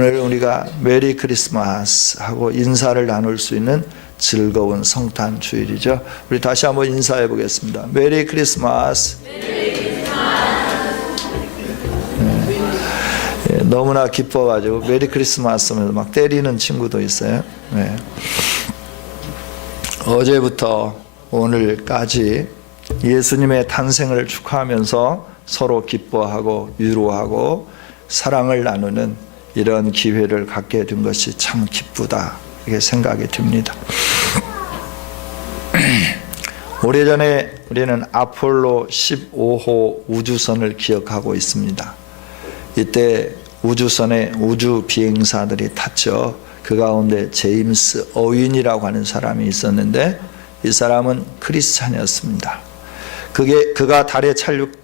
오늘 우리가 메리 크리스마스 하고 인사를 나눌 수 있는 즐거운 성탄 주일이죠. 우리 다시 한번 인사해 보겠습니다. 메리 크리스마스. 너무나 기뻐가지고 메리 크리스마스 하면서 막 때리는 친구도 있어요. 네. 어제부터 오늘까지 예수님의 탄생을 축하하면서 서로 기뻐하고 위로하고 사랑을 나누는 이런 기회를 갖게 된 것이 참 기쁘다, 이렇게 생각이 듭니다. 오래전에 우리는 아폴로 15호 우주선을 기억하고 있습니다. 이때 우주선에 우주 비행사들이 탔죠. 그 가운데 제임스 어윈이라고 하는 사람이 있었는데 이 사람은 크리스찬이었습니다. 그가 달에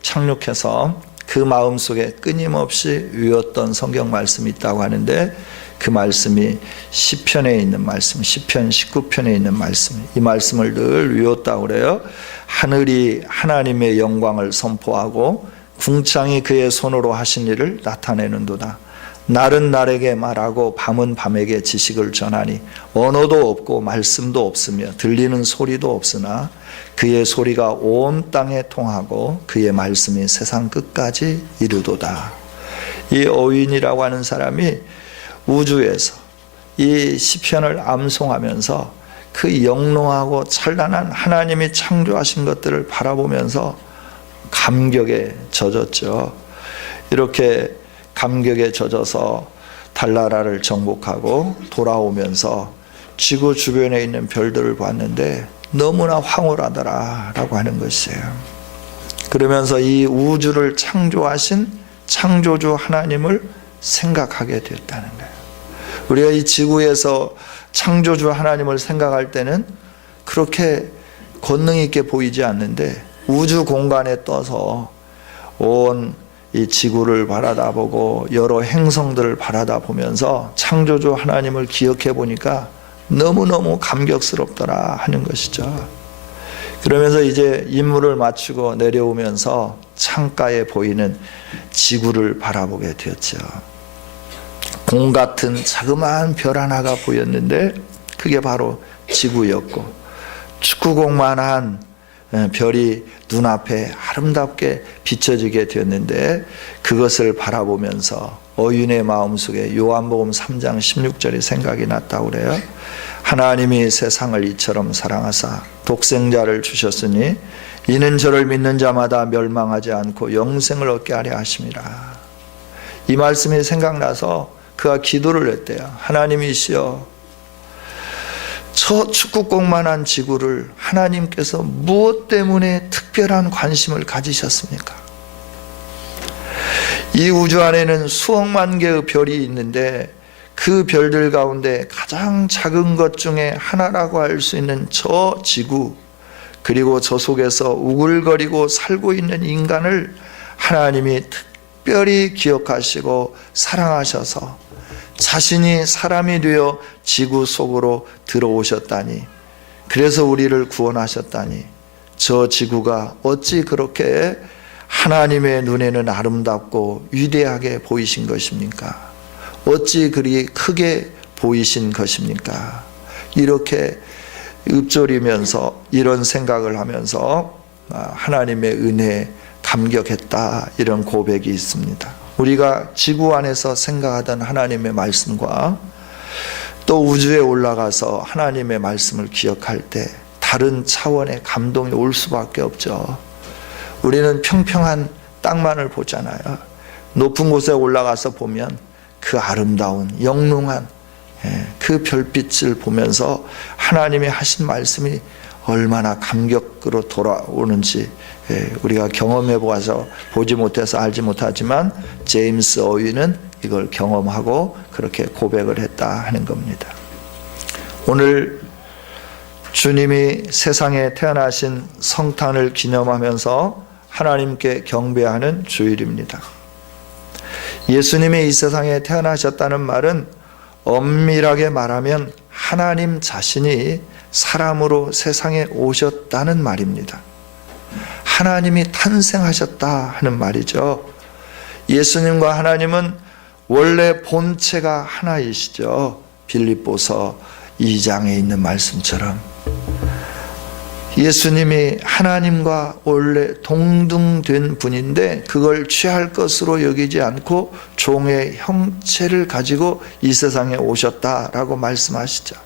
착륙해서 그 마음속에 끊임없이 외웠던 성경 말씀이 있다고 하는데 그 말씀이 시편에 있는 말씀, 시편 19편에 있는 말씀, 이 말씀을 늘 외웠다고 그래요. 하늘이 하나님의 영광을 선포하고 궁창이 그의 손으로 하신 일을 나타내는도다. 날은 날에게 말하고 밤은 밤에게 지식을 전하니 언어도 없고 말씀도 없으며 들리는 소리도 없으나 그의 소리가 온 땅에 통하고 그의 말씀이 세상 끝까지 이르도다. 이 어윈이라고 하는 사람이 우주에서 이 시편을 암송하면서 그 영롱하고 찬란한 하나님이 창조하신 것들을 바라보면서 감격에 젖었죠. 이렇게 감격에 젖어서 달나라를 정복하고 돌아오면서 지구 주변에 있는 별들을 봤는데 너무나 황홀하더라 라고 하는 것이에요. 그러면서 이 우주를 창조하신 창조주 하나님을 생각하게 되었다는 거예요. 우리가 이 지구에서 창조주 하나님을 생각할 때는 그렇게 권능 있게 보이지 않는데 우주 공간에 떠서 온 이 지구를 바라다보고 여러 행성들을 바라다보면서 창조주 하나님을 기억해 보니까 너무너무 감격스럽더라 하는 것이죠. 그러면서 이제 임무를 마치고 내려오면서 창가에 보이는 지구를 바라보게 되었죠. 공 같은 자그마한 별 하나가 보였는데 그게 바로 지구였고, 축구공만한 별이 눈앞에 아름답게 비춰지게 되었는데 그것을 바라보면서 어윈의 마음속에 요한복음 3장 16절이 생각이 났다고 그래요. 하나님이 세상을 이처럼 사랑하사 독생자를 주셨으니 이는 저를 믿는 자마다 멸망하지 않고 영생을 얻게 하려 하심이라. 이 말씀이 생각나서 그가 기도를 했대요. 하나님이시여, 저 축구공만한 지구를 하나님께서 무엇 때문에 특별한 관심을 가지셨습니까? 이 우주 안에는 수억만 개의 별이 있는데 그 별들 가운데 가장 작은 것 중에 하나라고 할 수 있는 저 지구, 그리고 저 속에서 우글거리고 살고 있는 인간을 하나님이 특별히 기억하시고 사랑하셔서 자신이 사람이 되어 지구 속으로 들어오셨다니, 그래서 우리를 구원하셨다니, 저 지구가 어찌 그렇게 하나님의 눈에는 아름답고 위대하게 보이신 것입니까? 어찌 그리 크게 보이신 것입니까? 이렇게 읊조리면서 이런 생각을 하면서 하나님의 은혜에 감격했다, 이런 고백이 있습니다. 우리가 지구 안에서 생각하던 하나님의 말씀과 또 우주에 올라가서 하나님의 말씀을 기억할 때 다른 차원의 감동이 올 수밖에 없죠. 우리는 평평한 땅만을 보잖아요. 높은 곳에 올라가서 보면 그 아름다운 영롱한 그 별빛을 보면서 하나님이 하신 말씀이 얼마나 감격으로 돌아오는지 우리가 경험해 보아서 보지 못해서 알지 못하지만 제임스 어윈은 이걸 경험하고 그렇게 고백을 했다 하는 겁니다. 오늘 주님이 세상에 태어나신 성탄을 기념하면서 하나님께 경배하는 주일입니다. 예수님이 이 세상에 태어나셨다는 말은 엄밀하게 말하면 하나님 자신이 사람으로 세상에 오셨다는 말입니다. 하나님이 탄생하셨다 하는 말이죠. 예수님과 하나님은 원래 본체가 하나이시죠. 빌립보서 2장에 있는 말씀처럼 예수님이 하나님과 원래 동등된 분인데 그걸 취할 것으로 여기지 않고 종의 형체를 가지고 이 세상에 오셨다라고 말씀하시죠.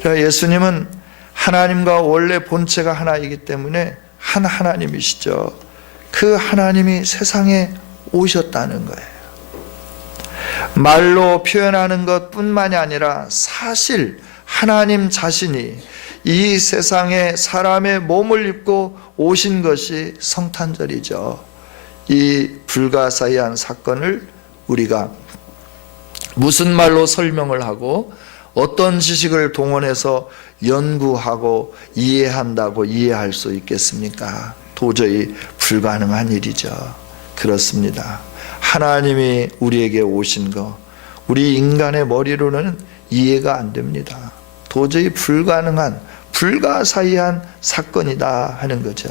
그러니까 예수님은 하나님과 원래 본체가 하나이기 때문에 한 하나님이시죠. 그 하나님이 세상에 오셨다는 거예요. 말로 표현하는 것뿐만이 아니라 사실 하나님 자신이 이 세상에 사람의 몸을 입고 오신 것이 성탄절이죠. 이 불가사의한 사건을 우리가 무슨 말로 설명을 하고 어떤 지식을 동원해서 연구하고 이해한다고 이해할 수 있겠습니까? 도저히 불가능한 일이죠. 그렇습니다. 하나님이 우리에게 오신 거, 우리 인간의 머리로는 이해가 안 됩니다. 도저히 불가능한, 불가사의한 사건이다 하는 거죠.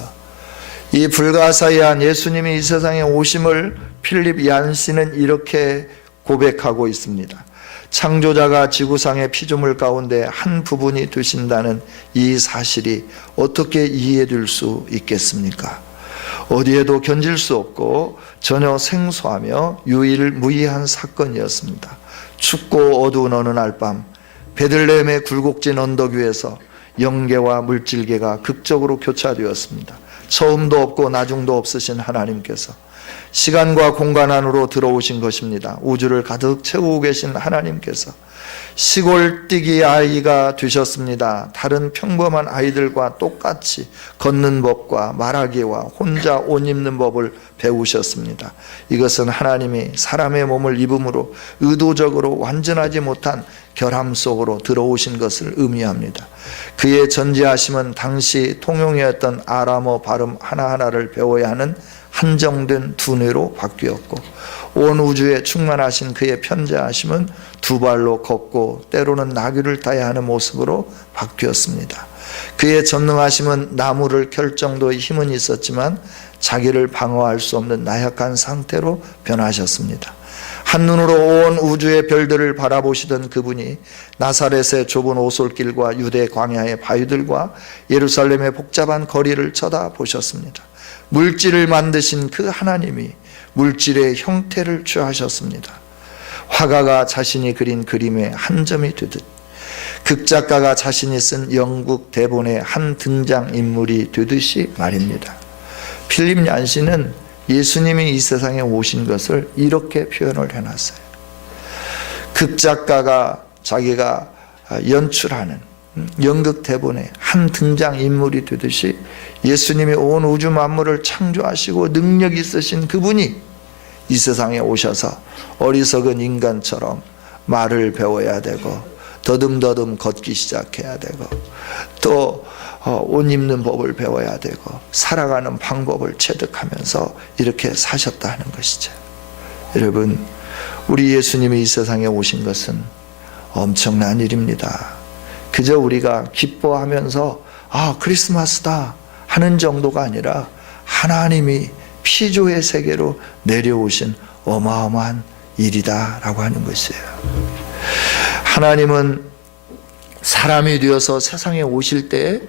이 불가사의한 예수님이 이 세상에 오심을 필립 얀시는 이렇게 고백하고 있습니다. 창조자가 지구상의 피조물 가운데 한 부분이 되신다는 이 사실이 어떻게 이해될 수 있겠습니까? 어디에도 견질 수 없고 전혀 생소하며 유일무이한 사건이었습니다. 춥고 어두운 어느 날 밤 베들레헴의 굴곡진 언덕 위에서 영계와 물질계가 극적으로 교차되었습니다. 처음도 없고 나중도 없으신 하나님께서 시간과 공간 안으로 들어오신 것입니다. 우주를 가득 채우고 계신 하나님께서 시골뛰기 아이가 되셨습니다. 다른 평범한 아이들과 똑같이 걷는 법과 말하기와 혼자 옷 입는 법을 배우셨습니다. 이것은 하나님이 사람의 몸을 입음으로 의도적으로 완전하지 못한 결함 속으로 들어오신 것을 의미합니다. 그의 전지하심은 당시 통용이었던 아람어 발음 하나하나를 배워야 하는 한정된 두뇌로 바뀌었고, 온 우주에 충만하신 그의 편재하심은 두 발로 걷고 때로는 나귀를 타야 하는 모습으로 바뀌었습니다. 그의 전능하심은 나무를 켤 정도의 힘은 있었지만 자기를 방어할 수 없는 나약한 상태로 변하셨습니다. 한눈으로 온 우주의 별들을 바라보시던 그분이 나사렛의 좁은 오솔길과 유대 광야의 바위들과 예루살렘의 복잡한 거리를 쳐다보셨습니다. 물질을 만드신 그 하나님이 물질의 형태를 취하셨습니다. 화가가 자신이 그린 그림의 한 점이 되듯 극작가가 자신이 쓴 영국 대본의 한 등장인물이 되듯이 말입니다. 필립 얀시는 예수님이 이 세상에 오신 것을 이렇게 표현을 해놨어요. 극작가가 자기가 연출하는 연극 대본의 한 등장인물이 되듯이 예수님이 온 우주 만물을 창조하시고 능력 있으신 그분이 이 세상에 오셔서 어리석은 인간처럼 말을 배워야 되고 더듬더듬 걷기 시작해야 되고 또 옷 입는 법을 배워야 되고 살아가는 방법을 체득하면서 이렇게 사셨다 하는 것이죠. 여러분, 우리 예수님이 이 세상에 오신 것은 엄청난 일입니다. 그저 우리가 기뻐하면서 크리스마스다 하는 정도가 아니라 하나님이 피조의 세계로 내려오신 어마어마한 일이다 라고 하는 것이에요. 하나님은 사람이 되어서 세상에 오실 때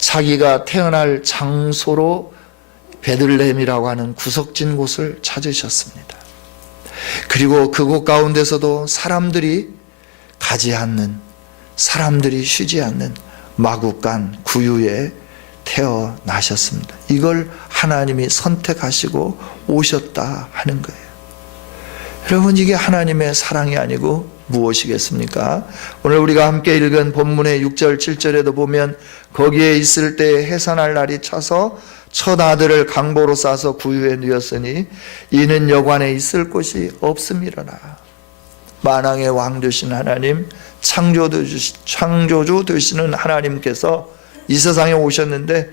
자기가 태어날 장소로 베들레헴이라고 하는 구석진 곳을 찾으셨습니다. 그리고 그곳 가운데서도 사람들이 가지 않는, 사람들이 쉬지 않는 마구간 구유에 태어나셨습니다. 이걸 하나님이 선택하시고 오셨다 하는 거예요. 여러분, 이게 하나님의 사랑이 아니고 무엇이겠습니까? 오늘 우리가 함께 읽은 본문의 6절 7절에도 보면 거기에 있을 때 해산할 날이 차서 첫 아들을 강보로 싸서 구유에 누였으니 이는 여관에 있을 곳이 없음이로라. 만왕의 왕 되신 하나님, 창조주 되시는 하나님께서 이 세상에 오셨는데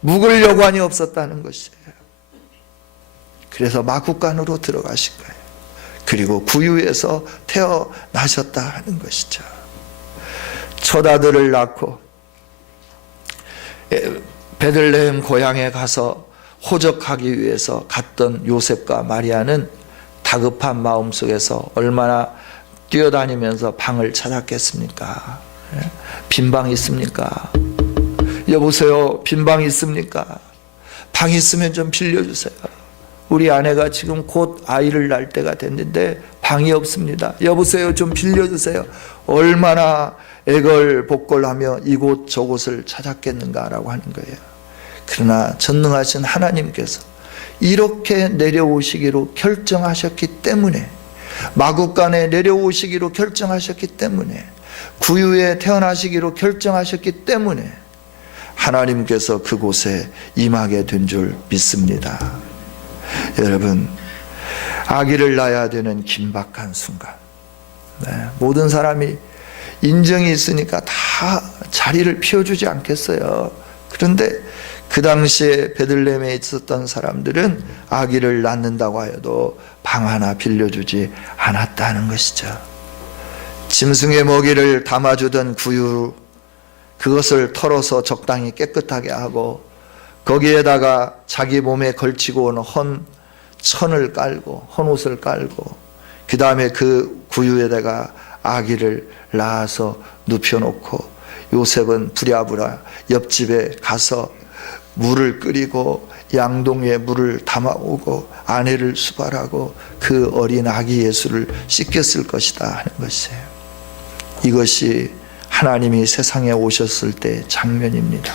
묵을 여관이 없었다는 것이에요. 그래서 마구간으로 들어가신 거예요. 그리고 구유에서 태어나셨다 하는 것이죠. 첫 아들을 낳고 베들레헴 고향에 가서 호적하기 위해서 갔던 요셉과 마리아는 다급한 마음 속에서 얼마나 뛰어다니면서 방을 찾았겠습니까? 빈 방 있습니까? 여보세요, 빈 방 있습니까? 방 있으면 좀 빌려주세요. 우리 아내가 지금 곧 아이를 낳을 때가 됐는데 방이 없습니다. 여보세요, 좀 빌려주세요. 얼마나 애걸복걸하며 이곳 저곳을 찾았겠는가라고 하는 거예요. 그러나 전능하신 하나님께서 이렇게 내려오시기로 결정하셨기 때문에, 마국간에 내려오시기로 결정하셨기 때문에, 구유에 태어나시기로 결정하셨기 때문에 하나님께서 그곳에 임하게 된 줄 믿습니다. 여러분, 아기를 낳아야 되는 긴박한 순간, 모든 사람이 인정이 있으니까 다 자리를 피워주지 않겠어요. 그런데 그 당시에 베들레헴에 있었던 사람들은 아기를 낳는다고 하여도 방 하나 빌려주지 않았다는 것이죠. 짐승의 먹이를 담아주던 구유, 그것을 털어서 적당히 깨끗하게 하고 거기에다가 자기 몸에 걸치고 온 헌천을 깔고 헌옷을 깔고 그 다음에 그 구유에다가 아기를 낳아서 눕혀놓고 요셉은 부랴부랴 옆집에 가서 물을 끓이고 양동이에 물을 담아오고 아내를 수발하고 그 어린 아기 예수를 씻겼을 것이다 하는 것이에요. 이것이 하나님이 세상에 오셨을 때 장면입니다.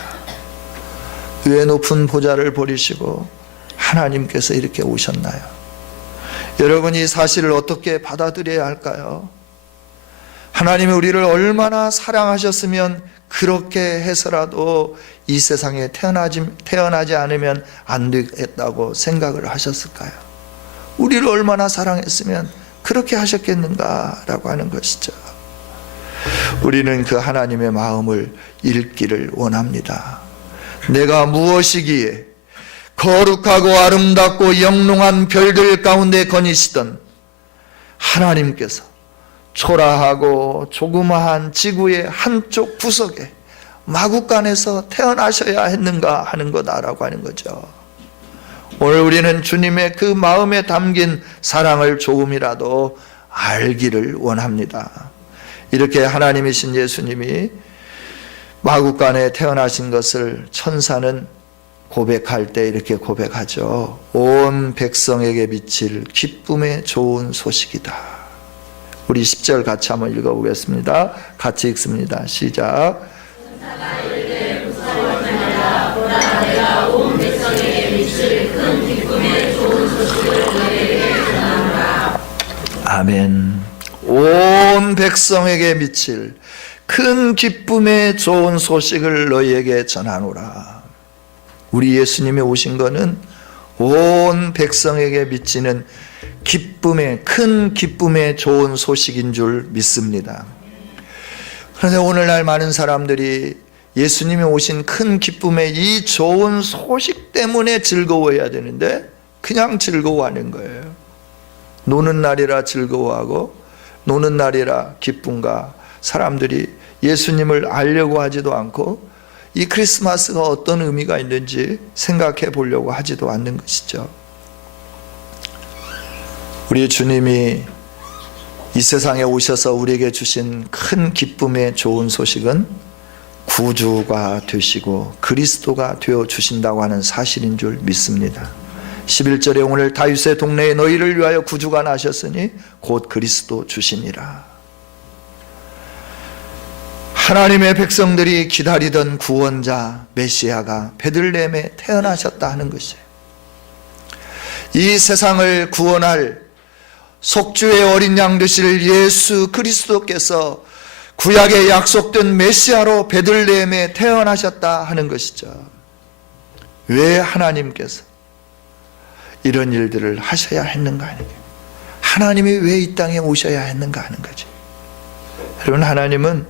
왜 높은 보좌를 버리시고 하나님께서 이렇게 오셨나요? 여러분, 이 사실을 어떻게 받아들여야 할까요? 하나님이 우리를 얼마나 사랑하셨으면 그렇게 해서라도 이 세상에 태어나지 않으면 안 되겠다고 생각을 하셨을까요? 우리를 얼마나 사랑했으면 그렇게 하셨겠는가라고 하는 것이죠. 우리는 그 하나님의 마음을 읽기를 원합니다. 내가 무엇이기에 거룩하고 아름답고 영롱한 별들 가운데 거니시던 하나님께서 초라하고 조그마한 지구의 한쪽 구석에 마국간에서 태어나셔야 했는가 하는 거다라고 하는 거죠. 오늘 우리는 주님의 그 마음에 담긴 사랑을 조금이라도 알기를 원합니다. 이렇게 하나님이신 예수님이 마국간에 태어나신 것을 천사는 고백할 때 이렇게 고백하죠. 온 백성에게 미칠 기쁨의 좋은 소식이다. 우리 10절 같이 한번 읽어보겠습니다. 같이 읽습니다. 시작. 아멘. 온 백성에게 미칠 큰 기쁨의 좋은 소식을 너희에게 전하노라. 우리 예수님이 오신 것은 온 백성에게 미치는 기쁨의, 큰 기쁨의 좋은 소식인 줄 믿습니다. 그런데 오늘날 많은 사람들이 예수님이 오신 큰 기쁨의 이 좋은 소식 때문에 즐거워해야 되는데 그냥 즐거워하는 거예요. 노는 날이라 즐거워하고 노는 날이라 기쁨과 사람들이 예수님을 알려고 하지도 않고 이 크리스마스가 어떤 의미가 있는지 생각해 보려고 하지도 않는 것이죠. 우리 주님이 이 세상에 오셔서 우리에게 주신 큰 기쁨의 좋은 소식은 구주가 되시고 그리스도가 되어 주신다고 하는 사실인 줄 믿습니다. 11절에 오늘 다윗의 동네에 너희를 위하여 구주가 나셨으니 곧 그리스도 주시니라. 하나님의 백성들이 기다리던 구원자 메시아가 베들레헴에 태어나셨다 하는 것이에요. 이 세상을 구원할 속주의 어린 양 되실 예수 그리스도께서 구약에 약속된 메시아로 베들레헴에 태어나셨다 하는 것이죠. 왜 하나님께서 이런 일들을 하셔야 했는가 하는 거예요. 하나님이 왜 이 땅에 오셔야 했는가 하는 거죠. 여러분, 하나님은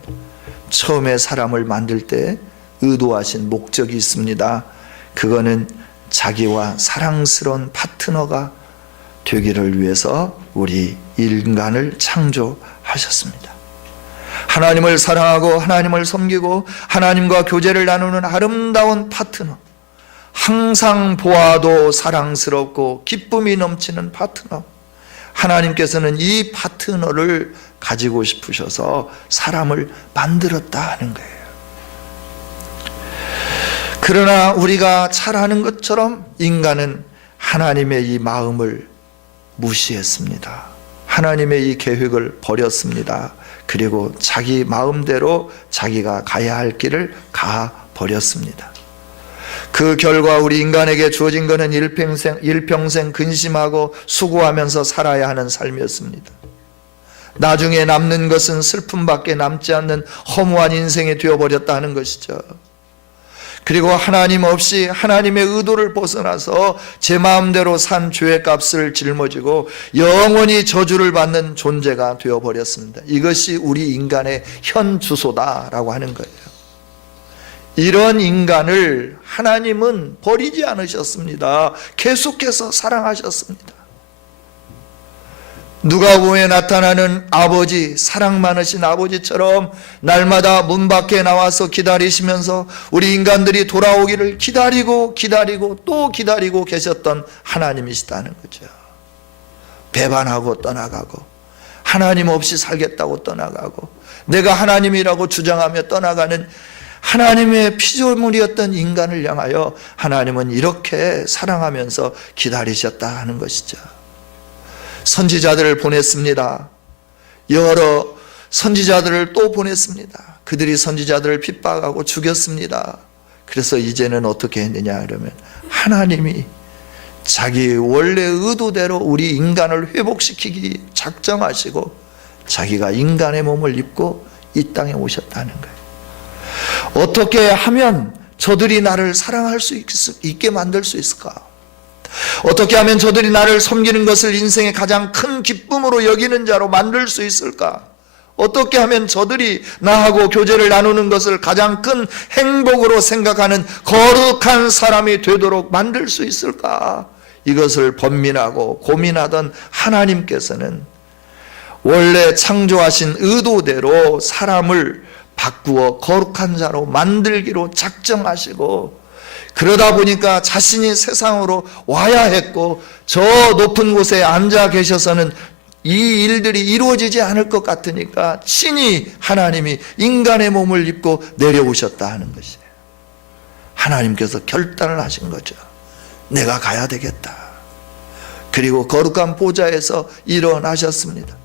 처음에 사람을 만들 때 의도하신 목적이 있습니다. 그거는 자기와 사랑스러운 파트너가 되기를 위해서 우리 인간을 창조하셨습니다. 하나님을 사랑하고 하나님을 섬기고 하나님과 교제를 나누는 아름다운 파트너, 항상 보아도 사랑스럽고 기쁨이 넘치는 파트너, 하나님께서는 이 파트너를 가지고 싶으셔서 사람을 만들었다 하는 거예요. 그러나 우리가 잘 아는 것처럼 인간은 하나님의 이 마음을 무시했습니다. 하나님의 이 계획을 버렸습니다. 그리고 자기 마음대로 자기가 가야 할 길을 가 버렸습니다. 그 결과 우리 인간에게 주어진 것은 일평생 근심하고 수고하면서 살아야 하는 삶이었습니다. 나중에 남는 것은 슬픔밖에 남지 않는 허무한 인생이 되어버렸다는 것이죠. 그리고 하나님 없이 하나님의 의도를 벗어나서 제 마음대로 산 죄의 값을 짊어지고 영원히 저주를 받는 존재가 되어버렸습니다. 이것이 우리 인간의 현 주소다라고 하는 거예요. 이런 인간을 하나님은 버리지 않으셨습니다. 계속해서 사랑하셨습니다. 누가복음에 나타나는 아버지, 사랑 많으신 아버지처럼 날마다 문 밖에 나와서 기다리시면서 우리 인간들이 돌아오기를 기다리고 또 기다리고 계셨던 하나님이시다는 거죠. 배반하고 떠나가고 하나님 없이 살겠다고 떠나가고 내가 하나님이라고 주장하며 떠나가는 하나님의 피조물이었던 인간을 향하여 하나님은 이렇게 사랑하면서 기다리셨다 하는 것이죠. 선지자들을 보냈습니다. 여러 선지자들을 또 보냈습니다. 그들이 선지자들을 핍박하고 죽였습니다. 그래서 이제는 어떻게 했느냐 그러면 하나님이 자기 원래 의도대로 우리 인간을 회복시키기 작정하시고 자기가 인간의 몸을 입고 이 땅에 오셨다는 거예요. 어떻게 하면 저들이 나를 사랑할 수 있게 만들 수 있을까? 어떻게 하면 저들이 나를 섬기는 것을 인생의 가장 큰 기쁨으로 여기는 자로 만들 수 있을까? 어떻게 하면 저들이 나하고 교제를 나누는 것을 가장 큰 행복으로 생각하는 거룩한 사람이 되도록 만들 수 있을까? 이것을 번민하고 고민하던 하나님께서는 원래 창조하신 의도대로 사람을 바꾸어 거룩한 자로 만들기로 작정하시고 그러다 보니까 자신이 세상으로 와야 했고 저 높은 곳에 앉아 계셔서는 이 일들이 이루어지지 않을 것 같으니까 친히 하나님이 인간의 몸을 입고 내려오셨다 하는 것이에요. 하나님께서 결단을 하신 거죠. 내가 가야 되겠다. 그리고 거룩한 보좌에서 일어나셨습니다.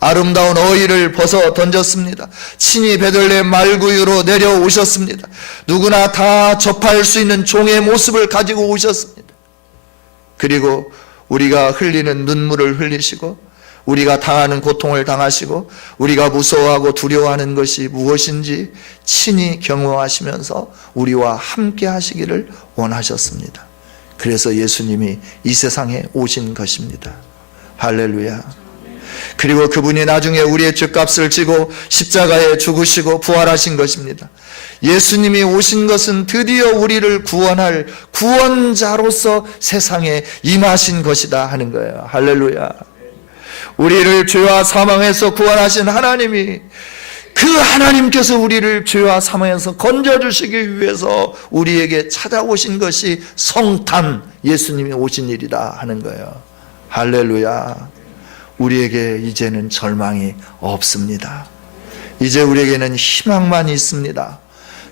아름다운 어의를 벗어 던졌습니다. 친히 베들레헴 말구유로 내려오셨습니다. 누구나 다 접할 수 있는 종의 모습을 가지고 오셨습니다. 그리고 우리가 흘리는 눈물을 흘리시고 우리가 당하는 고통을 당하시고 우리가 무서워하고 두려워하는 것이 무엇인지 친히 경험하시면서 우리와 함께 하시기를 원하셨습니다. 그래서 예수님이 이 세상에 오신 것입니다. 할렐루야. 그리고 그분이 나중에 우리의 죄값을 지고 십자가에 죽으시고 부활하신 것입니다. 예수님이 오신 것은 드디어 우리를 구원할 구원자로서 세상에 임하신 것이다 하는 거예요. 할렐루야. 우리를 죄와 사망에서 구원하신 하나님이 그 하나님께서 우리를 죄와 사망에서 건져주시기 위해서 우리에게 찾아오신 것이 성탄 예수님이 오신 일이다 하는 거예요. 할렐루야. 우리에게 이제는 절망이 없습니다. 이제 우리에게는 희망만 있습니다.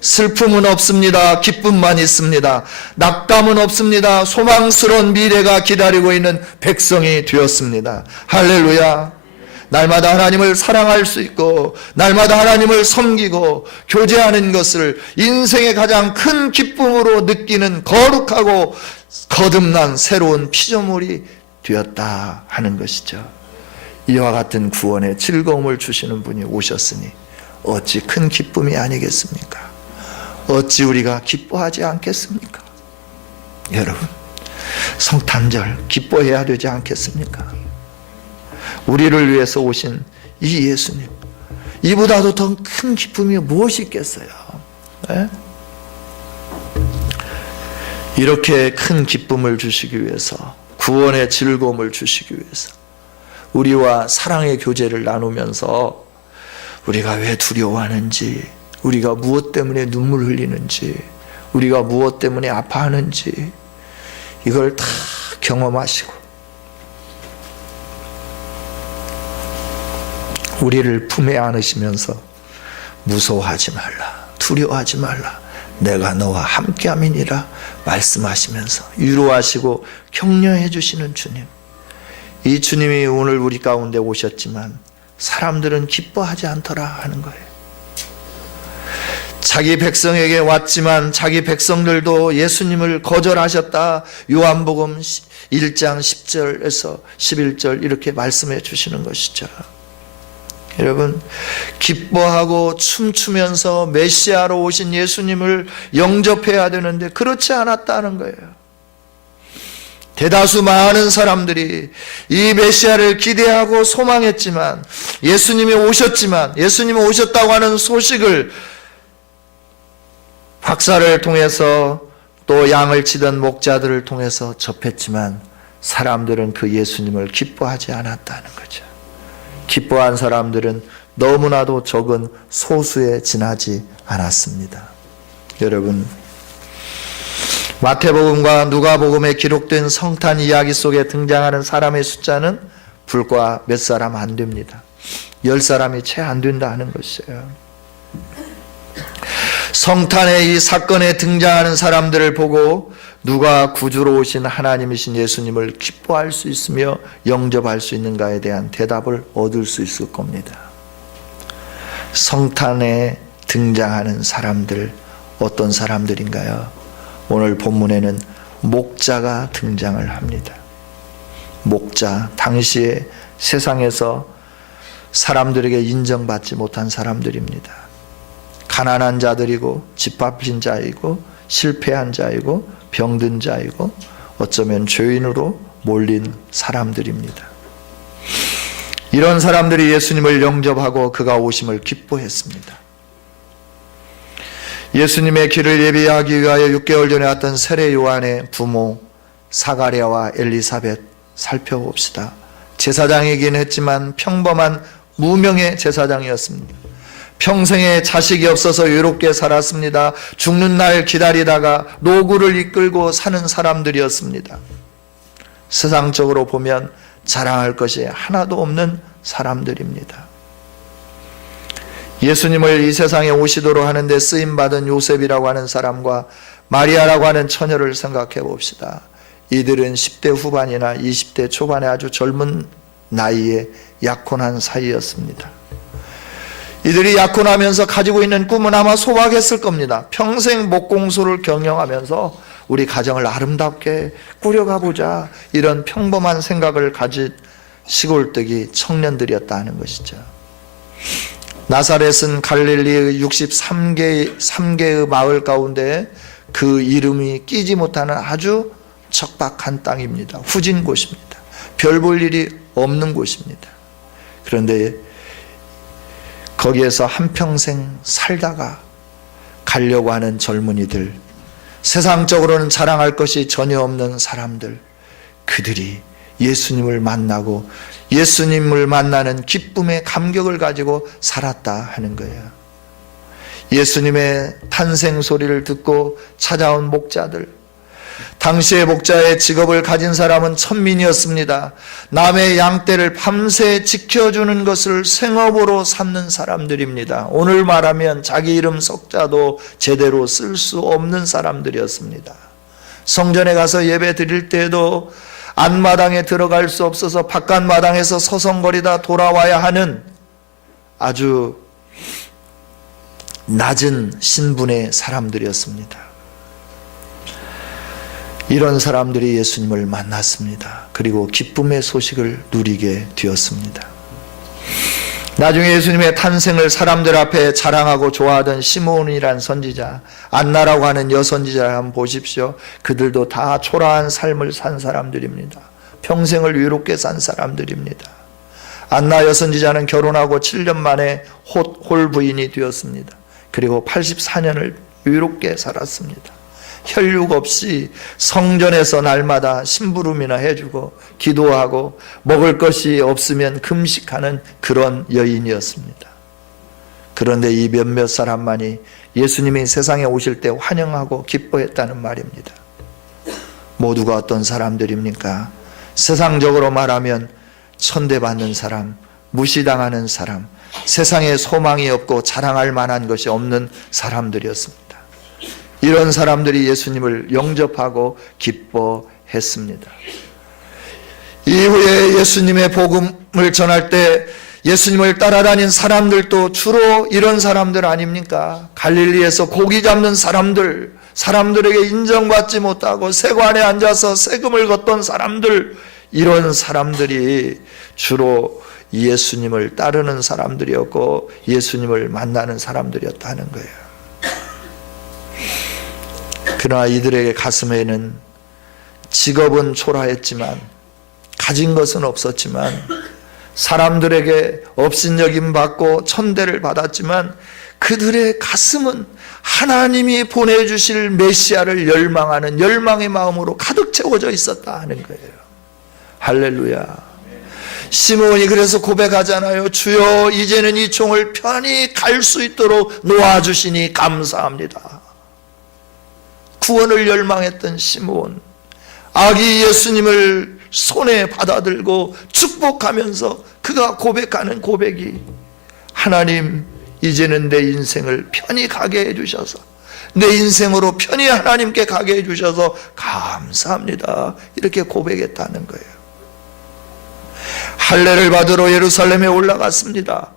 슬픔은 없습니다. 기쁨만 있습니다. 낙담은 없습니다. 소망스러운 미래가 기다리고 있는 백성이 되었습니다. 할렐루야. 날마다 하나님을 사랑할 수 있고 날마다 하나님을 섬기고 교제하는 것을 인생의 가장 큰 기쁨으로 느끼는 거룩하고 거듭난 새로운 피조물이 되었다 하는 것이죠. 이와 같은 구원의 즐거움을 주시는 분이 오셨으니 어찌 큰 기쁨이 아니겠습니까? 어찌 우리가 기뻐하지 않겠습니까? 여러분, 성탄절 기뻐해야 되지 않겠습니까? 우리를 위해서 오신 이 예수님, 이보다도 더 큰 기쁨이 무엇이 있겠어요? 네? 이렇게 큰 기쁨을 주시기 위해서, 구원의 즐거움을 주시기 위해서 우리와 사랑의 교제를 나누면서 우리가 왜 두려워하는지, 우리가 무엇 때문에 눈물 흘리는지, 우리가 무엇 때문에 아파하는지 이걸 다 경험하시고 우리를 품에 안으시면서 무서워하지 말라, 두려워하지 말라, 내가 너와 함께함이니라 말씀하시면서 위로하시고 격려해 주시는 주님, 이 주님이 오늘 우리 가운데 오셨지만 사람들은 기뻐하지 않더라 하는 거예요. 자기 백성에게 왔지만 자기 백성들도 예수님을 거절하셨다. 요한복음 1장 10절에서 11절 이렇게 말씀해 주시는 것이죠. 여러분, 기뻐하고 춤추면서 메시아로 오신 예수님을 영접해야 되는데 그렇지 않았다는 거예요. 대다수 많은 사람들이 이 메시아를 기대하고 소망했지만, 예수님이 오셨다고 하는 소식을 박사를 통해서 또 양을 치던 목자들을 통해서 접했지만 사람들은 그 예수님을 기뻐하지 않았다는 거죠. 기뻐한 사람들은 너무나도 적은 소수에 지나지 않았습니다. 여러분, 마태복음과 누가복음에 기록된 성탄 이야기 속에 등장하는 사람의 숫자는 불과 몇 사람 안 됩니다. 10사람이 채 안 된다 하는 것이에요. 성탄의 이 사건에 등장하는 사람들을 보고 누가 구주로 오신 하나님이신 예수님을 기뻐할 수 있으며 영접할 수 있는가에 대한 대답을 얻을 수 있을 겁니다. 성탄에 등장하는 사람들, 어떤 사람들인가요? 오늘 본문에는 목자가 등장을 합니다. 목자, 당시에 세상에서 사람들에게 인정받지 못한 사람들입니다. 가난한 자들이고 집합진 자이고 실패한 자이고 병든 자이고 어쩌면 죄인으로 몰린 사람들입니다. 이런 사람들이 예수님을 영접하고 그가 오심을 기뻐했습니다. 예수님의 길을 예비하기 위하여 6개월 전에 왔던 세례 요한의 부모 사가랴와 엘리사벳 살펴봅시다. 제사장이긴 했지만 평범한 무명의 제사장이었습니다. 평생에 자식이 없어서 외롭게 살았습니다. 죽는 날 기다리다가 노구를 이끌고 사는 사람들이었습니다. 세상적으로 보면 자랑할 것이 하나도 없는 사람들입니다. 예수님을 이 세상에 오시도록 하는데 쓰임받은 요셉이라고 하는 사람과 마리아라고 하는 처녀를 생각해 봅시다. 이들은 10대 후반이나 20대 초반의 아주 젊은 나이에 약혼한 사이였습니다. 이들이 약혼하면서 가지고 있는 꿈은 아마 소박했을 겁니다. 평생 목공소를 경영하면서 우리 가정을 아름답게 꾸려가보자, 이런 평범한 생각을 가진 시골뜨기 청년들이었다는 것이죠. 나사렛은 갈릴리의 63개의 마을 가운데 그 이름이 끼지 못하는 아주 척박한 땅입니다. 후진 곳입니다. 별 볼 일이 없는 곳입니다. 그런데 거기에서 한평생 살다가 가려고 하는 젊은이들, 세상적으로는 자랑할 것이 전혀 없는 사람들, 그들이 예수님을 만나고 예수님을 만나는 기쁨의 감격을 가지고 살았다 하는 거예요. 예수님의 탄생 소리를 듣고 찾아온 목자들, 당시의 목자의 직업을 가진 사람은 천민이었습니다. 남의 양떼를 밤새 지켜주는 것을 생업으로 삼는 사람들입니다. 오늘 말하면 자기 이름 석자도 제대로 쓸 수 없는 사람들이었습니다. 성전에 가서 예배 드릴 때에도 안마당에 들어갈 수 없어서 바깥마당에서 서성거리다 돌아와야 하는 아주 낮은 신분의 사람들이었습니다. 이런 사람들이 예수님을 만났습니다. 그리고 기쁨의 소식을 누리게 되었습니다. 나중에 예수님의 탄생을 사람들 앞에 자랑하고 좋아하던 시몬이란 선지자, 안나라고 하는 여선지자를 한번 보십시오. 그들도 다 초라한 삶을 산 사람들입니다. 평생을 외롭게 산 사람들입니다. 안나 여선지자는 결혼하고 7년 만에 홀 부인이 되었습니다. 그리고 84년을 외롭게 살았습니다. 혈육 없이 성전에서 날마다 심부름이나 해주고 기도하고 먹을 것이 없으면 금식하는 그런 여인이었습니다. 그런데 이 몇몇 사람만이 예수님이 세상에 오실 때 환영하고 기뻐했다는 말입니다. 모두가 어떤 사람들입니까? 세상적으로 말하면 천대받는 사람, 무시당하는 사람, 세상에 소망이 없고 자랑할 만한 것이 없는 사람들이었습니다. 이런 사람들이 예수님을 영접하고 기뻐했습니다. 이후에 예수님의 복음을 전할 때 예수님을 따라다닌 사람들도 주로 이런 사람들 아닙니까? 갈릴리에서 고기 잡는 사람들, 사람들에게 인정받지 못하고 세관에 앉아서 세금을 걷던 사람들, 이런 사람들이 주로 예수님을 따르는 사람들이었고 예수님을 만나는 사람들이었다는 거예요. 그러나 이들에게 가슴에는 직업은 초라했지만, 가진 것은 없었지만, 사람들에게 업신여김 받고 천대를 받았지만 그들의 가슴은 하나님이 보내주실 메시아를 열망하는 열망의 마음으로 가득 채워져 있었다 하는 거예요. 할렐루야. 시므온이 그래서 고백하잖아요. 주여, 이제는 이 종을 편히 갈 수 있도록 놓아주시니 감사합니다. 구원을 열망했던 시므온, 아기 예수님을 손에 받아들고 축복하면서 그가 고백하는 고백이, 하나님, 이제는 내 인생을 편히 가게 해주셔서, 내 인생으로 편히 하나님께 가게 해주셔서 감사합니다, 이렇게 고백했다는 거예요. 할례를 받으러 예루살렘에 올라갔습니다.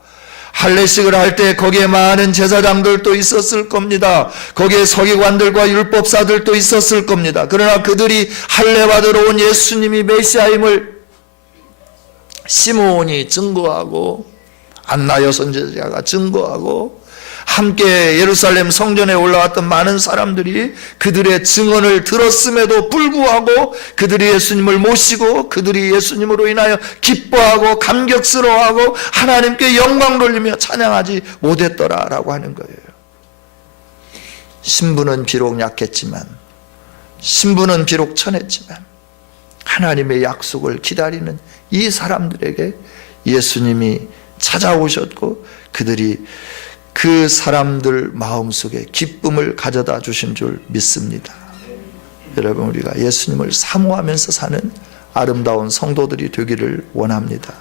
할례식을 할 때 거기에 많은 제사장들도 있었을 겁니다. 거기에 서기관들과 율법사들도 있었을 겁니다. 그러나 그들이 할례 받으러 온 예수님이 메시아임을 시므온이 증거하고 안나 여선제자가 증거하고 함께 예루살렘 성전에 올라왔던 많은 사람들이 그들의 증언을 들었음에도 불구하고 그들이 예수님을 모시고 그들이 예수님으로 인하여 기뻐하고 감격스러워하고 하나님께 영광 돌리며 찬양하지 못했더라라고 하는 거예요. 신부는 비록 약했지만, 신부는 비록 천했지만 하나님의 약속을 기다리는 이 사람들에게 예수님이 찾아오셨고 그들이 그 사람들 마음속에 기쁨을 가져다 주신 줄 믿습니다. 여러분, 우리가 예수님을 사모하면서 사는 아름다운 성도들이 되기를 원합니다.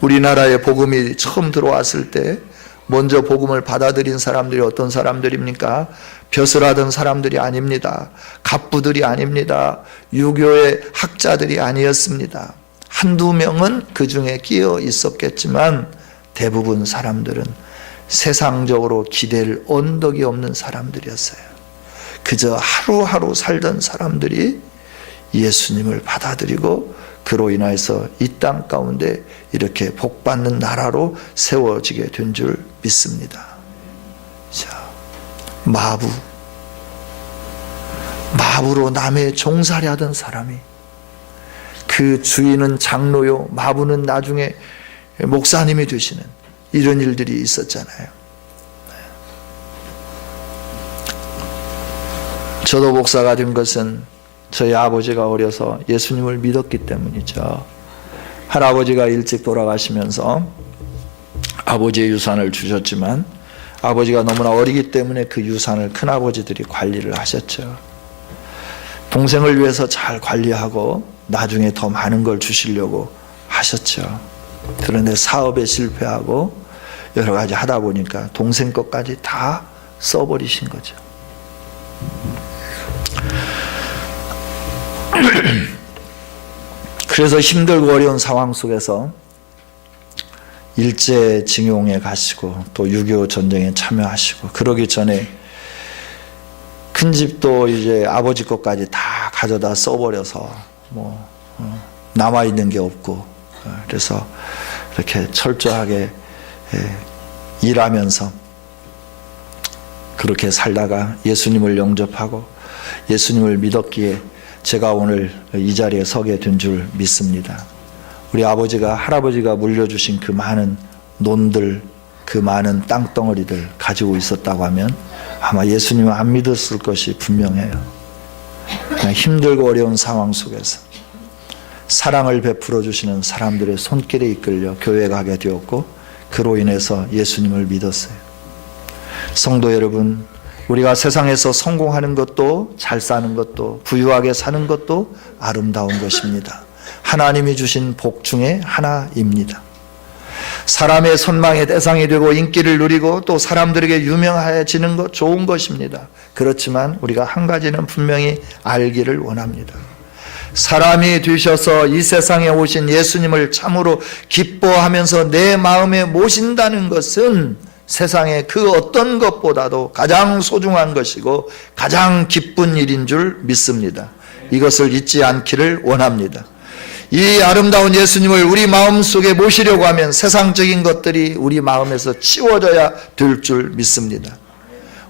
우리나라에 복음이 처음 들어왔을 때 먼저 복음을 받아들인 사람들이 어떤 사람들입니까? 벼슬하던 사람들이 아닙니다. 갑부들이 아닙니다. 유교의 학자들이 아니었습니다. 한두 명은 그 중에 끼어 있었겠지만 대부분 사람들은 세상적으로 기댈 언덕이 없는 사람들이었어요. 그저 하루하루 살던 사람들이 예수님을 받아들이고 그로 인해서 이 땅 가운데 이렇게 복받는 나라로 세워지게 된 줄 믿습니다. 자, 마부로 남의 종살이 하던 사람이, 그 주인은 장로요, 마부는 나중에 목사님이 되시는 이런 일들이 있었잖아요. 저도 목사가 된 것은 저희 아버지가 어려서 예수님을 믿었기 때문이죠. 할아버지가 일찍 돌아가시면서 아버지의 유산을 주셨지만 아버지가 너무나 어리기 때문에 그 유산을 큰아버지들이 관리를 하셨죠. 동생을 위해서 잘 관리하고 나중에 더 많은 걸 주시려고 하셨죠. 그런데 사업에 실패하고 여러 가지 하다 보니까 동생 것까지 다 써버리신 거죠. 그래서 힘들고 어려운 상황 속에서 일제징용에 가시고 또 6.25 전쟁에 참여하시고, 그러기 전에 큰 집도 이제 아버지 것까지 다 가져다 써버려서 남아있는 게 없고, 그래서 이렇게 철저하게 일하면서 그렇게 살다가 예수님을 영접하고 예수님을 믿었기에 제가 오늘 이 자리에 서게 된 줄 믿습니다. 우리 아버지가, 할아버지가 물려주신 그 많은 논들, 그 많은 땅덩어리들 가지고 있었다고 하면 아마 예수님을 안 믿었을 것이 분명해요. 그냥 힘들고 어려운 상황 속에서 사랑을 베풀어 주시는 사람들의 손길에 이끌려 교회 가게 되었고, 그로 인해서 예수님을 믿었어요. 성도 여러분, 우리가 세상에서 성공하는 것도, 잘 사는 것도, 부유하게 사는 것도 아름다운 것입니다. 하나님이 주신 복 중에 하나입니다. 사람의 선망의 대상이 되고 인기를 누리고 또 사람들에게 유명해지는 것 좋은 것입니다. 그렇지만 우리가 한 가지는 분명히 알기를 원합니다. 사람이 되셔서 이 세상에 오신 예수님을 참으로 기뻐하면서 내 마음에 모신다는 것은 세상의 그 어떤 것보다도 가장 소중한 것이고 가장 기쁜 일인 줄 믿습니다. 이것을 잊지 않기를 원합니다. 이 아름다운 예수님을 우리 마음속에 모시려고 하면 세상적인 것들이 우리 마음에서 치워져야 될 줄 믿습니다.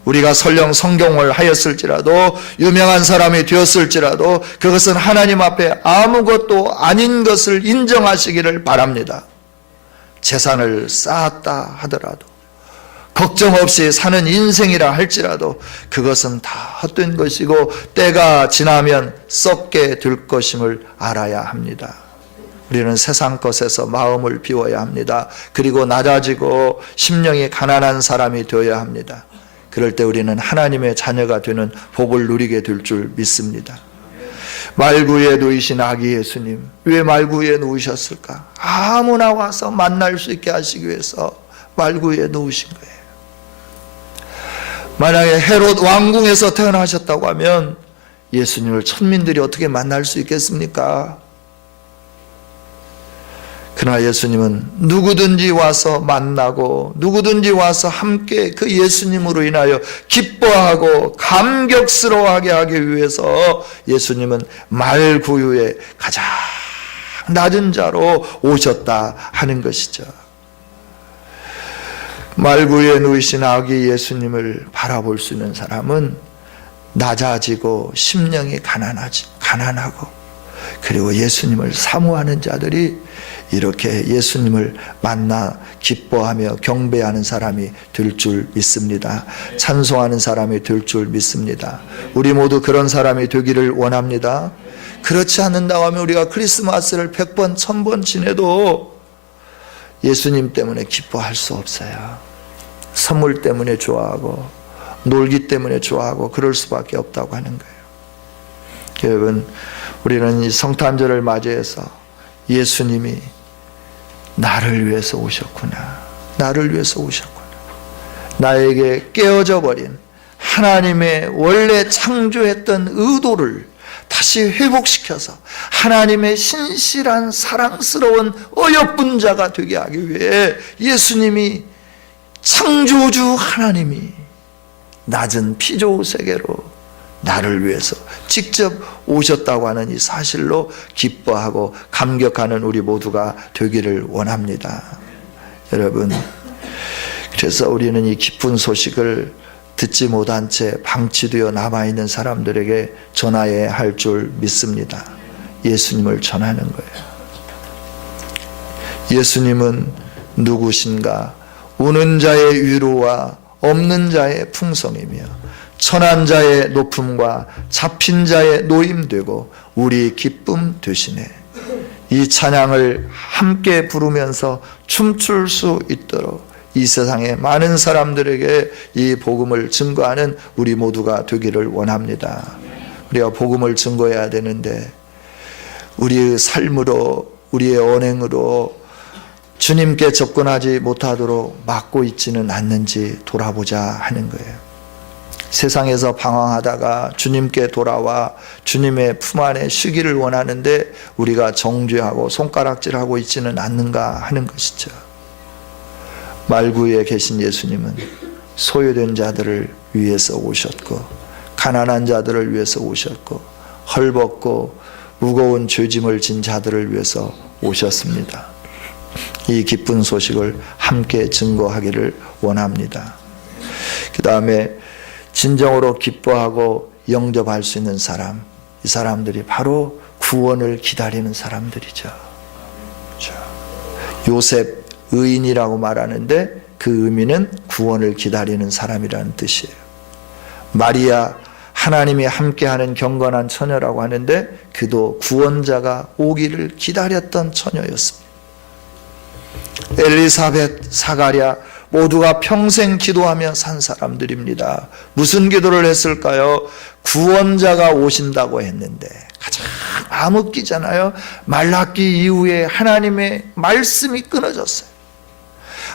우리가 설령 성경을 하였을지라도 유명한 사람이 되었을지라도 그것은 하나님 앞에 아무것도 아닌 것을 인정하시기를 바랍니다. 재산을 쌓았다 하더라도 걱정 없이 사는 인생이라 할지라도 그것은 다 헛된 것이고 때가 지나면 썩게 될 것임을 알아야 합니다. 우리는 세상 것에서 마음을 비워야 합니다. 그리고 낮아지고 심령이 가난한 사람이 되어야 합니다. 그럴 때 우리는 하나님의 자녀가 되는 복을 누리게 될 줄 믿습니다. 말구에 누이신 아기 예수님, 왜 말구에 누우셨을까? 아무나 와서 만날 수 있게 하시기 위해서 말구에 누우신 거예요. 만약에 헤롯 왕궁에서 태어나셨다고 하면 예수님을 천민들이 어떻게 만날 수 있겠습니까? 그러나 예수님은 누구든지 와서 만나고 누구든지 와서 함께 그 예수님으로 인하여 기뻐하고 감격스러워하게 하기 위해서 예수님은 말구유의 가장 낮은 자로 오셨다 하는 것이죠. 말구유에 누이신 아기 예수님을 바라볼 수 있는 사람은 낮아지고 심령이 가난하고 그리고 예수님을 사모하는 자들이 이렇게 예수님을 만나 기뻐하며 경배하는 사람이 될 줄 믿습니다. 찬송하는 사람이 될 줄 믿습니다. 우리 모두 그런 사람이 되기를 원합니다. 그렇지 않는다고 하면 우리가 크리스마스를 100번, 1000번 지내도 예수님 때문에 기뻐할 수 없어요. 선물 때문에 좋아하고 놀기 때문에 좋아하고 그럴 수밖에 없다고 하는 거예요. 여러분, 우리는 이 성탄절을 맞이해서 예수님이 나를 위해서 오셨구나. 나를 위해서 오셨구나. 나에게 깨어져 버린 하나님의 원래 창조했던 의도를 다시 회복시켜서 하나님의 신실한 사랑스러운 어여쁜 자가 되게 하기 위해 예수님이 창조주 하나님이 낮은 피조 세계로 나를 위해서 직접 오셨다고 하는 이 사실로 기뻐하고 감격하는 우리 모두가 되기를 원합니다. 여러분, 그래서 우리는 이 기쁜 소식을 듣지 못한 채 방치되어 남아있는 사람들에게 전하여야 할 줄 믿습니다. 예수님을 전하는 거예요. 예수님은 누구신가? 우는 자의 위로와 없는 자의 풍성이며 천한 자의 높음과 잡힌 자의 노임되고 우리 기쁨 되시네. 이 찬양을 함께 부르면서 춤출 수 있도록 이 세상의 많은 사람들에게 이 복음을 증거하는 우리 모두가 되기를 원합니다. 우리가 복음을 증거해야 되는데 우리의 삶으로 우리의 언행으로 주님께 접근하지 못하도록 막고 있지는 않는지 돌아보자 하는 거예요. 세상에서 방황하다가 주님께 돌아와 주님의 품 안에 쉬기를 원하는데 우리가 정죄하고 손가락질하고 있지는 않는가 하는 것이죠. 말구에 계신 예수님은 소유된 자들을 위해서 오셨고 가난한 자들을 위해서 오셨고 헐벗고 무거운 죄짐을 진 자들을 위해서 오셨습니다. 이 기쁜 소식을 함께 증거하기를 원합니다. 그 다음에 진정으로 기뻐하고 영접할 수 있는 사람, 이 사람들이 바로 구원을 기다리는 사람들이죠. 요셉 의인이라고 말하는데 그 의미는 구원을 기다리는 사람이라는 뜻이에요. 마리아, 하나님이 함께하는 경건한 처녀라고 하는데 그도 구원자가 오기를 기다렸던 처녀였습니다. 엘리사벳, 사가랴 모두가 평생 기도하며 산 사람들입니다. 무슨 기도를 했을까요? 구원자가 오신다고 했는데 가장 암흑기잖아요. 말라기 이후에 하나님의 말씀이 끊어졌어요.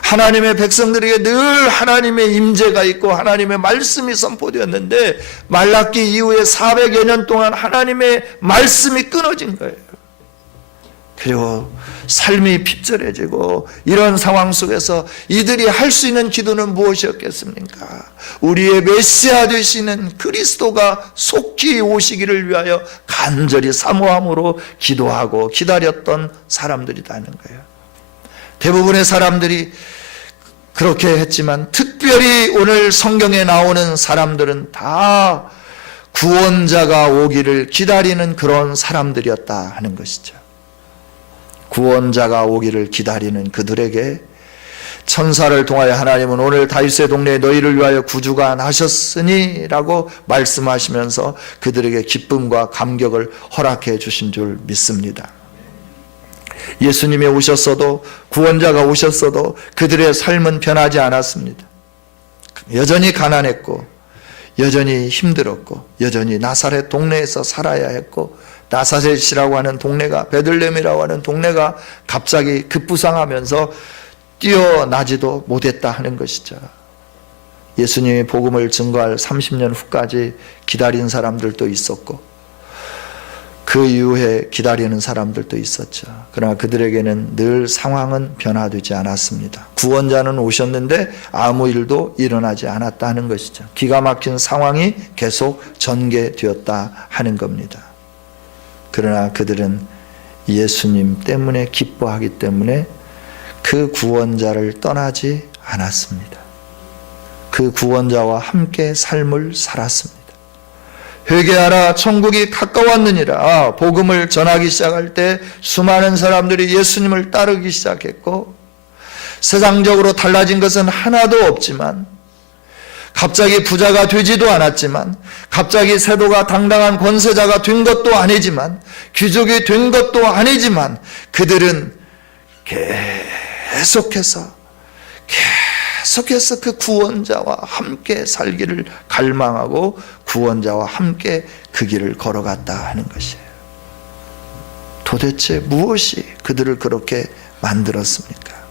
하나님의 백성들에게 늘 하나님의 임재가 있고 하나님의 말씀이 선포되었는데 말라기 이후에 400여 년 동안 하나님의 말씀이 끊어진 거예요. 그리고 삶이 핍절해지고 이런 상황 속에서 이들이 할 수 있는 기도는 무엇이었겠습니까? 우리의 메시아 되시는 그리스도가 속히 오시기를 위하여 간절히 사모함으로 기도하고 기다렸던 사람들이라는 거예요. 대부분의 사람들이 그렇게 했지만 특별히 오늘 성경에 나오는 사람들은 다 구원자가 오기를 기다리는 그런 사람들이었다 하는 것이죠. 구원자가 오기를 기다리는 그들에게 천사를 통하여 하나님은 오늘 다윗의 동네에 너희를 위하여 구주가 나셨으니 라고 말씀하시면서 그들에게 기쁨과 감격을 허락해 주신 줄 믿습니다. 예수님이 오셨어도 구원자가 오셨어도 그들의 삶은 변하지 않았습니다. 여전히 가난했고 여전히 힘들었고 여전히 나사렛 동네에서 살아야 했고 나사렛이라고 하는 동네가 베들레헴이라고 하는 동네가 갑자기 급부상하면서 뛰어나지도 못했다 하는 것이죠. 예수님이 복음을 증거할 30년 후까지 기다린 사람들도 있었고 그 이후에 기다리는 사람들도 있었죠. 그러나 그들에게는 늘 상황은 변화되지 않았습니다. 구원자는 오셨는데 아무 일도 일어나지 않았다 하는 것이죠. 기가 막힌 상황이 계속 전개되었다 하는 겁니다. 그러나 그들은 예수님 때문에 기뻐하기 때문에 그 구원자를 떠나지 않았습니다. 그 구원자와 함께 삶을 살았습니다. 회개하라 천국이 가까웠느니라. 복음을 전하기 시작할 때 수많은 사람들이 예수님을 따르기 시작했고 세상적으로 달라진 것은 하나도 없지만 갑자기 부자가 되지도 않았지만 갑자기 세도가 당당한 권세자가 된 것도 아니지만 귀족이 된 것도 아니지만 그들은 계속해서 그 구원자와 함께 살기를 갈망하고 구원자와 함께 그 길을 걸어갔다 하는 것이에요. 도대체 무엇이 그들을 그렇게 만들었습니까?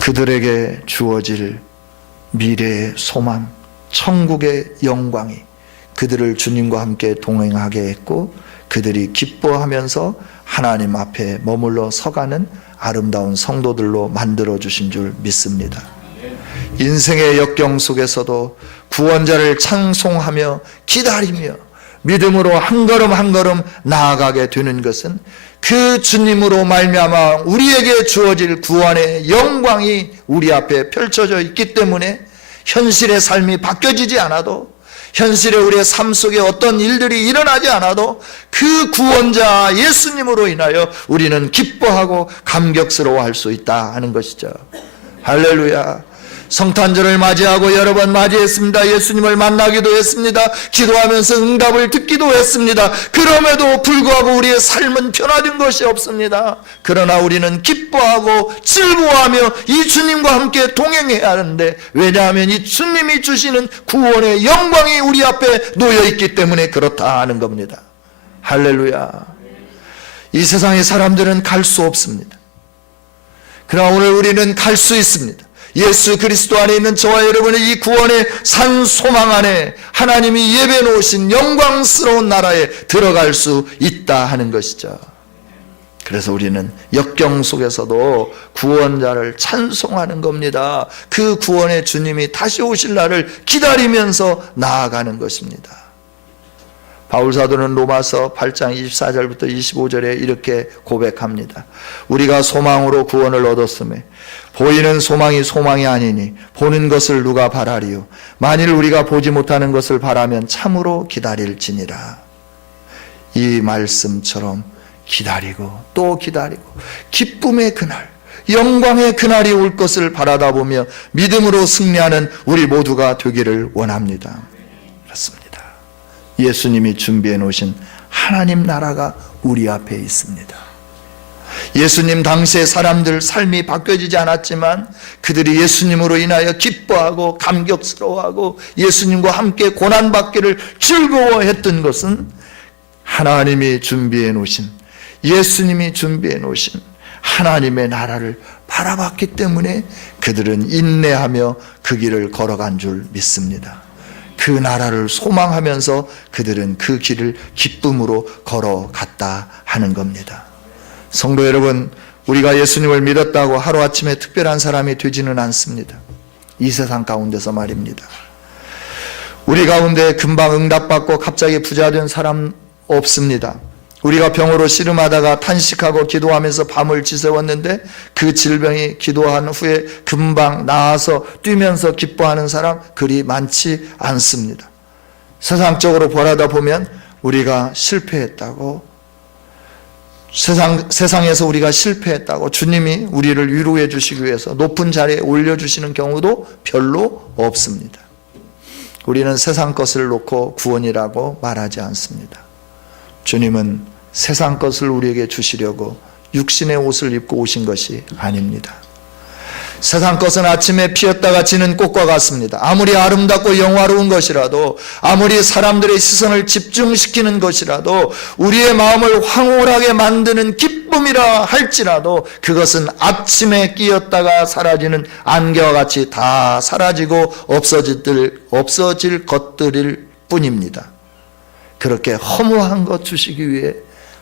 그들에게 주어질 미래의 소망, 천국의 영광이 그들을 주님과 함께 동행하게 했고 그들이 기뻐하면서 하나님 앞에 머물러 서가는 아름다운 성도들로 만들어주신 줄 믿습니다. 인생의 역경 속에서도 구원자를 찬송하며 기다리며 믿음으로 한 걸음 한 걸음 나아가게 되는 것은 그 주님으로 말미암아 우리에게 주어질 구원의 영광이 우리 앞에 펼쳐져 있기 때문에 현실의 삶이 바뀌어지지 않아도 현실의 우리의 삶 속에 어떤 일들이 일어나지 않아도 그 구원자 예수님으로 인하여 우리는 기뻐하고 감격스러워할 수 있다 하는 것이죠. 할렐루야. 성탄절을 맞이하고 여러 번 맞이했습니다. 예수님을 만나기도 했습니다. 기도하면서 응답을 듣기도 했습니다. 그럼에도 불구하고 우리의 삶은 변화된 것이 없습니다. 그러나 우리는 기뻐하고 즐거워하며 이 주님과 함께 동행해야 하는데 왜냐하면 이 주님이 주시는 구원의 영광이 우리 앞에 놓여있기 때문에 그렇다 하는 겁니다. 할렐루야. 이 세상의 사람들은 갈 수 없습니다. 그러나 오늘 우리는 갈 수 있습니다. 예수 그리스도 안에 있는 저와 여러분의 이 구원의 산 소망 안에 하나님이 예배 놓으신 영광스러운 나라에 들어갈 수 있다 하는 것이죠. 그래서 우리는 역경 속에서도 구원자를 찬송하는 겁니다. 그 구원의 주님이 다시 오실 날을 기다리면서 나아가는 것입니다. 바울사도는 로마서 8장 24절부터 25절에 이렇게 고백합니다. 우리가 소망으로 구원을 얻었음에 보이는 소망이 소망이 아니니 보는 것을 누가 바라리요. 만일 우리가 보지 못하는 것을 바라면 참으로 기다릴지니라. 이 말씀처럼 기다리고 또 기다리고 기쁨의 그날, 영광의 그날이 올 것을 바라다 보며 믿음으로 승리하는 우리 모두가 되기를 원합니다. 그렇습니다. 예수님이 준비해 놓으신 하나님 나라가 우리 앞에 있습니다. 예수님 당시의 사람들 삶이 바뀌어지지 않았지만 그들이 예수님으로 인하여 기뻐하고 감격스러워하고 예수님과 함께 고난받기를 즐거워했던 것은 하나님이 준비해 놓으신, 예수님이 준비해 놓으신 하나님의 나라를 바라봤기 때문에 그들은 인내하며 그 길을 걸어간 줄 믿습니다. 그 나라를 소망하면서 그들은 그 길을 기쁨으로 걸어갔다 하는 겁니다. 성도 여러분, 우리가 예수님을 믿었다고 하루아침에 특별한 사람이 되지는 않습니다. 이 세상 가운데서 말입니다. 우리 가운데 금방 응답받고 갑자기 부자 된 사람 없습니다. 우리가 병으로 씨름하다가 탄식하고 기도하면서 밤을 지새웠는데 그 질병이 기도한 후에 금방 나아서 뛰면서 기뻐하는 사람 그리 많지 않습니다. 세상적으로 보라다 보면 우리가 실패했다고, 세상에서 우리가 실패했다고 주님이 우리를 위로해 주시기 위해서 높은 자리에 올려주시는 경우도 별로 없습니다. 우리는 세상 것을 놓고 구원이라고 말하지 않습니다. 주님은 세상 것을 우리에게 주시려고 육신의 옷을 입고 오신 것이 아닙니다. 세상 것은 아침에 피었다가 지는 꽃과 같습니다. 아무리 아름답고 영화로운 것이라도, 아무리 사람들의 시선을 집중시키는 것이라도, 우리의 마음을 황홀하게 만드는 기쁨이라 할지라도 그것은 아침에 끼었다가 사라지는 안개와 같이 다 사라지고 없어질 것들일 뿐입니다. 그렇게 허무한 것 주시기 위해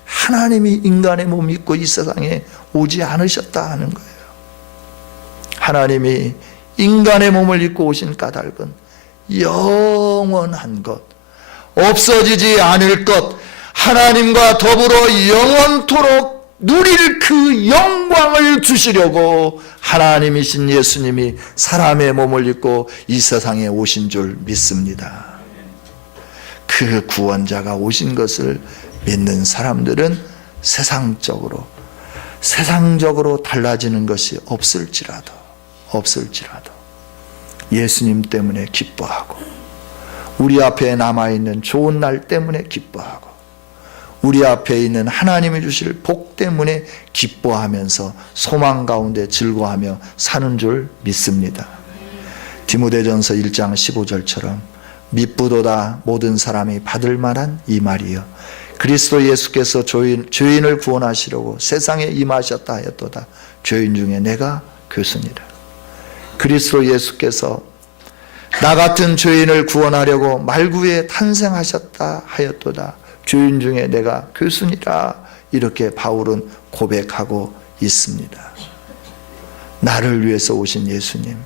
하나님이 인간의 몸 입고 이 세상에 오지 않으셨다 하는 거예요. 하나님이 인간의 몸을 입고 오신 까닭은 영원한 것, 없어지지 않을 것, 하나님과 더불어 영원토록 누릴 그 영광을 주시려고 하나님이신 예수님이 사람의 몸을 입고 이 세상에 오신 줄 믿습니다. 그 구원자가 오신 것을 믿는 사람들은 세상적으로 달라지는 것이 없을지라도 예수님 때문에 기뻐하고, 우리 앞에 남아있는 좋은 날 때문에 기뻐하고, 우리 앞에 있는 하나님이 주실 복 때문에 기뻐하면서 소망 가운데 즐거워하며 사는 줄 믿습니다. 디모데전서 1장 15절처럼 미쁘도다 모든 사람이 받을 만한 이 말이요, 그리스도 예수께서 죄인을 구원하시려고 세상에 임하셨다 하였도다. 죄인 중에 내가 교수니라. 그리스도 예수께서 나 같은 죄인을 구원하려고 말구에 탄생하셨다 하였도다. 죄인 중에 내가 교수니라. 이렇게 바울은 고백하고 있습니다. 나를 위해서 오신 예수님,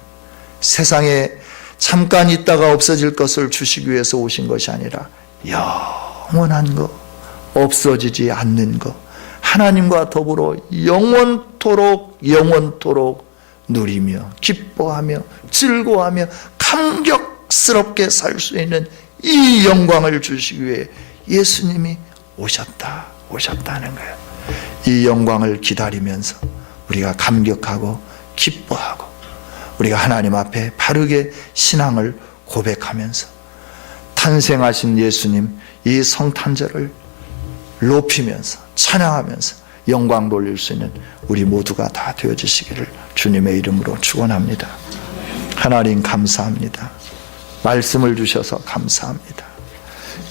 세상에 잠깐 있다가 없어질 것을 주시기 위해서 오신 것이 아니라 영원한 것, 없어지지 않는 것, 하나님과 더불어 영원토록 누리며 기뻐하며 즐거워하며 감격스럽게 살 수 있는 이 영광을 주시기 위해 예수님이 오셨다는 거예요. 이 영광을 기다리면서 우리가 감격하고 기뻐하고, 우리가 하나님 앞에 바르게 신앙을 고백하면서 탄생하신 예수님 이 성탄절을 높이면서 찬양하면서 영광 돌릴 수 있는 우리 모두가 다 되어주시기를 주님의 이름으로 축원합니다. 하나님 감사합니다. 말씀을 주셔서 감사합니다.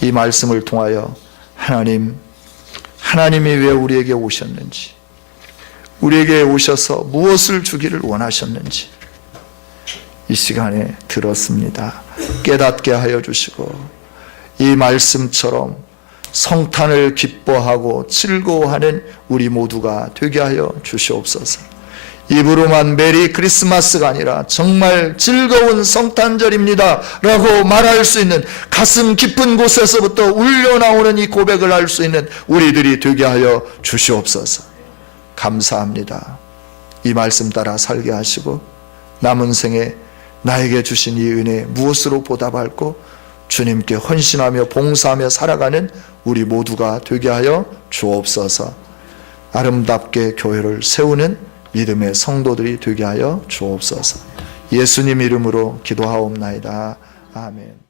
이 말씀을 통하여 하나님이 왜 우리에게 오셨는지, 우리에게 오셔서 무엇을 주기를 원하셨는지 이 시간에 들었습니다. 깨닫게 하여 주시고, 이 말씀처럼 성탄을 기뻐하고 즐거워하는 우리 모두가 되게 하여 주시옵소서. 입으로만 메리 크리스마스가 아니라 정말 즐거운 성탄절입니다 라고 말할 수 있는, 가슴 깊은 곳에서부터 울려나오는 이 고백을 할 수 있는 우리들이 되게 하여 주시옵소서. 감사합니다. 이 말씀 따라 살게 하시고, 남은 생에 나에게 주신 이 은혜 무엇으로 보답할고 주님께 헌신하며 봉사하며 살아가는 우리 모두가 되게 하여 주옵소서. 아름답게 교회를 세우는 믿음의 성도들이 되게 하여 주옵소서. 예수님 이름으로 기도하옵나이다. 아멘.